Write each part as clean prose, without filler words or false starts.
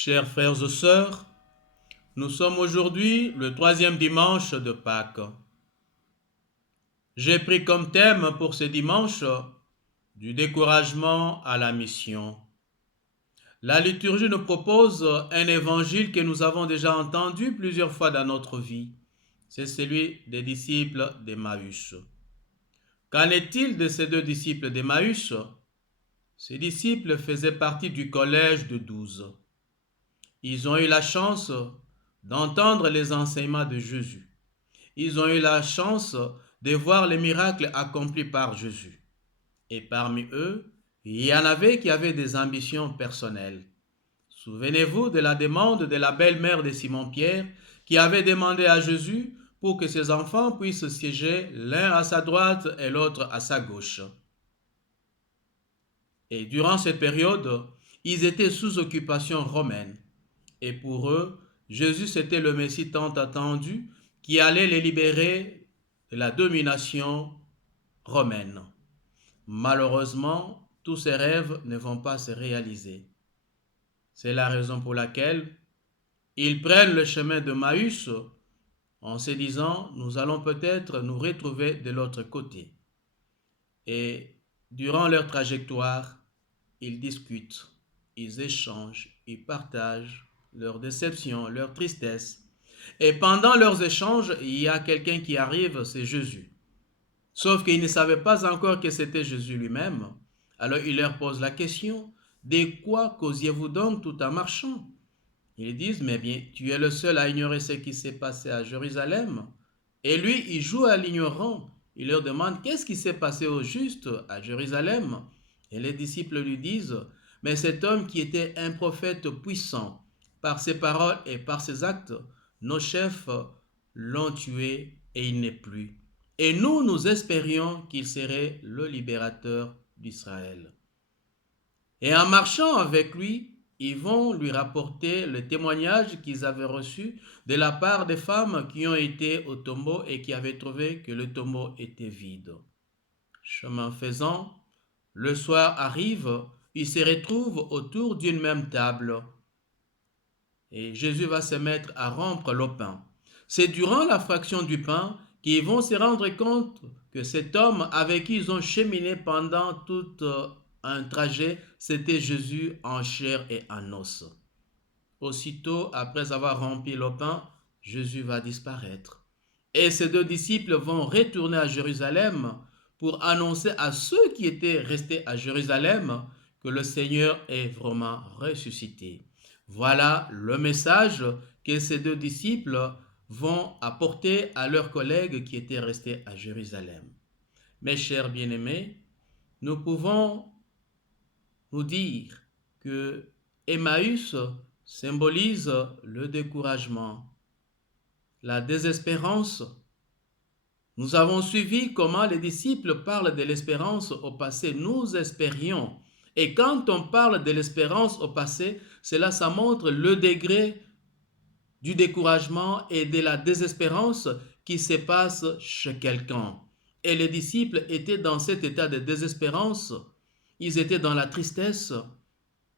Chers frères et sœurs, nous sommes aujourd'hui le 3e dimanche de Pâques. J'ai pris comme thème pour ce dimanche du découragement à la mission. La liturgie nous propose un évangile que nous avons déjà entendu plusieurs fois dans notre vie. C'est celui des disciples d'Emmaüs. Qu'en est-il de ces deux disciples d'Emmaüs? Ces disciples faisaient partie du collège de 12. Ils ont eu la chance d'entendre les enseignements de Jésus. Ils ont eu la chance de voir les miracles accomplis par Jésus. Et parmi eux, il y en avait qui avaient des ambitions personnelles. Souvenez-vous de la demande de la belle-mère de Simon-Pierre qui avait demandé à Jésus pour que ses enfants puissent siéger l'un à sa droite et l'autre à sa gauche. Et durant cette période, ils étaient sous occupation romaine. Et pour eux, Jésus c'était le Messie tant attendu qui allait les libérer de la domination romaine. Malheureusement, tous ces rêves ne vont pas se réaliser. C'est la raison pour laquelle ils prennent le chemin de Maüs en se disant, nous allons peut-être nous retrouver de l'autre côté. Et durant leur trajectoire, ils discutent, ils échangent, ils partagent leur déception, leur tristesse. Et pendant leurs échanges, il y a quelqu'un qui arrive, c'est Jésus. Sauf qu'ils ne savaient pas encore que c'était Jésus lui-même. Alors il leur pose la question, de quoi causiez-vous donc tout en marchant? Ils disent, mais bien, tu es le seul à ignorer ce qui s'est passé à Jérusalem. Et lui, il joue à l'ignorant. Il leur demande, qu'est-ce qui s'est passé au juste à Jérusalem? Et les disciples lui disent, mais cet homme qui était un prophète puissant, par ses paroles et par ses actes, nos chefs l'ont tué et il n'est plus. Et nous, nous espérions qu'il serait le libérateur d'Israël. Et en marchant avec lui, ils vont lui rapporter le témoignage qu'ils avaient reçu de la part des femmes qui ont été au tombeau et qui avaient trouvé que le tombeau était vide. Chemin faisant, le soir arrive, ils se retrouvent autour d'une même table. Et Jésus va se mettre à rompre le pain. C'est durant la fraction du pain qu'ils vont se rendre compte que cet homme avec qui ils ont cheminé pendant tout un trajet, c'était Jésus en chair et en os. Aussitôt, après avoir rempli le pain, Jésus va disparaître. Et ces deux disciples vont retourner à Jérusalem pour annoncer à ceux qui étaient restés à Jérusalem que le Seigneur est vraiment ressuscité. Voilà le message que ces deux disciples vont apporter à leurs collègues qui étaient restés à Jérusalem. Mes chers bien-aimés, nous pouvons nous dire que Emmaüs symbolise le découragement, la désespérance. Nous avons suivi comment les disciples parlent de l'espérance au passé. Nous espérions. Et quand on parle de l'espérance au passé, cela ça montre le degré du découragement et de la désespérance qui se passe chez quelqu'un. Et les disciples étaient dans cet état de désespérance. Ils étaient dans la tristesse.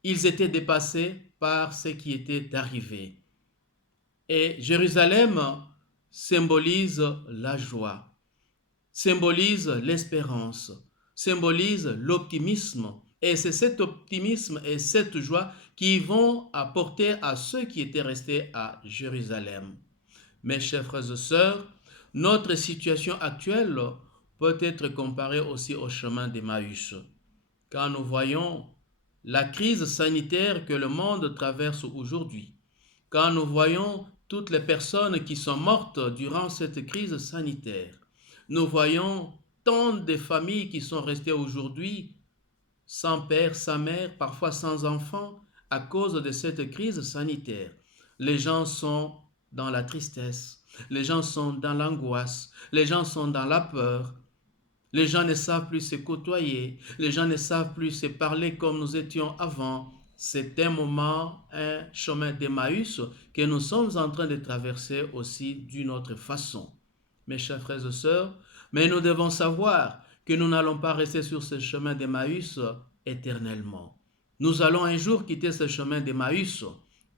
Ils étaient dépassés par ce qui était arrivé. Et Jérusalem symbolise la joie, symbolise l'espérance, symbolise l'optimisme. Et c'est cet optimisme et cette joie qui vont apporter à ceux qui étaient restés à Jérusalem. Mes chers frères et sœurs, notre situation actuelle peut être comparée aussi au chemin d'Emmaüs. Quand nous voyons la crise sanitaire que le monde traverse aujourd'hui, quand nous voyons toutes les personnes qui sont mortes durant cette crise sanitaire, nous voyons tant de familles qui sont restées aujourd'hui sans père, sans mère, parfois sans enfants, à cause de cette crise sanitaire. Les gens sont dans la tristesse, les gens sont dans l'angoisse, les gens sont dans la peur. Les gens ne savent plus se côtoyer, les gens ne savent plus se parler comme nous étions avant. C'est un moment, un chemin d'Emmaüs que nous sommes en train de traverser aussi d'une autre façon. Mes chers frères et sœurs, mais nous devons savoir que nous n'allons pas rester sur ce chemin d'Emmaüs éternellement. Nous allons un jour quitter ce chemin d'Emmaüs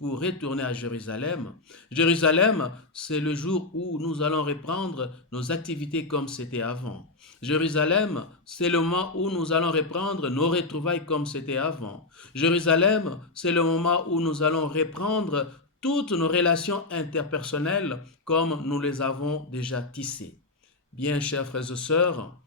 pour retourner à Jérusalem. Jérusalem, c'est le jour où nous allons reprendre nos activités comme c'était avant. Jérusalem, c'est le moment où nous allons reprendre nos retrouvailles comme c'était avant. Jérusalem, c'est le moment où nous allons reprendre toutes nos relations interpersonnelles comme nous les avons déjà tissées. Bien, chers frères et sœurs,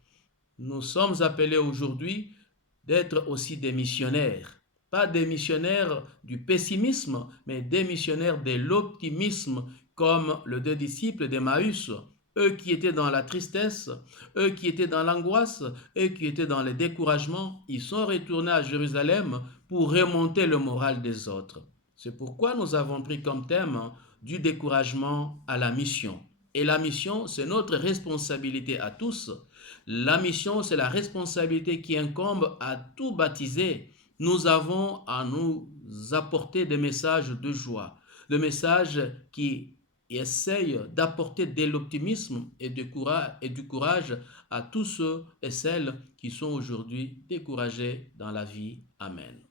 nous sommes appelés aujourd'hui d'être aussi des missionnaires. Pas des missionnaires du pessimisme, mais des missionnaires de l'optimisme, comme les deux disciples d'Emmaüs, eux qui étaient dans la tristesse, eux qui étaient dans l'angoisse, eux qui étaient dans le découragement, ils sont retournés à Jérusalem pour remonter le moral des autres. C'est pourquoi nous avons pris comme thème du découragement à la mission. Et la mission, c'est notre responsabilité à tous. La mission, c'est la responsabilité qui incombe à tout baptisé. Nous avons à nous apporter des messages de joie, des messages qui essayent d'apporter de l'optimisme et du courage à tous ceux et celles qui sont aujourd'hui découragés dans la vie. Amen.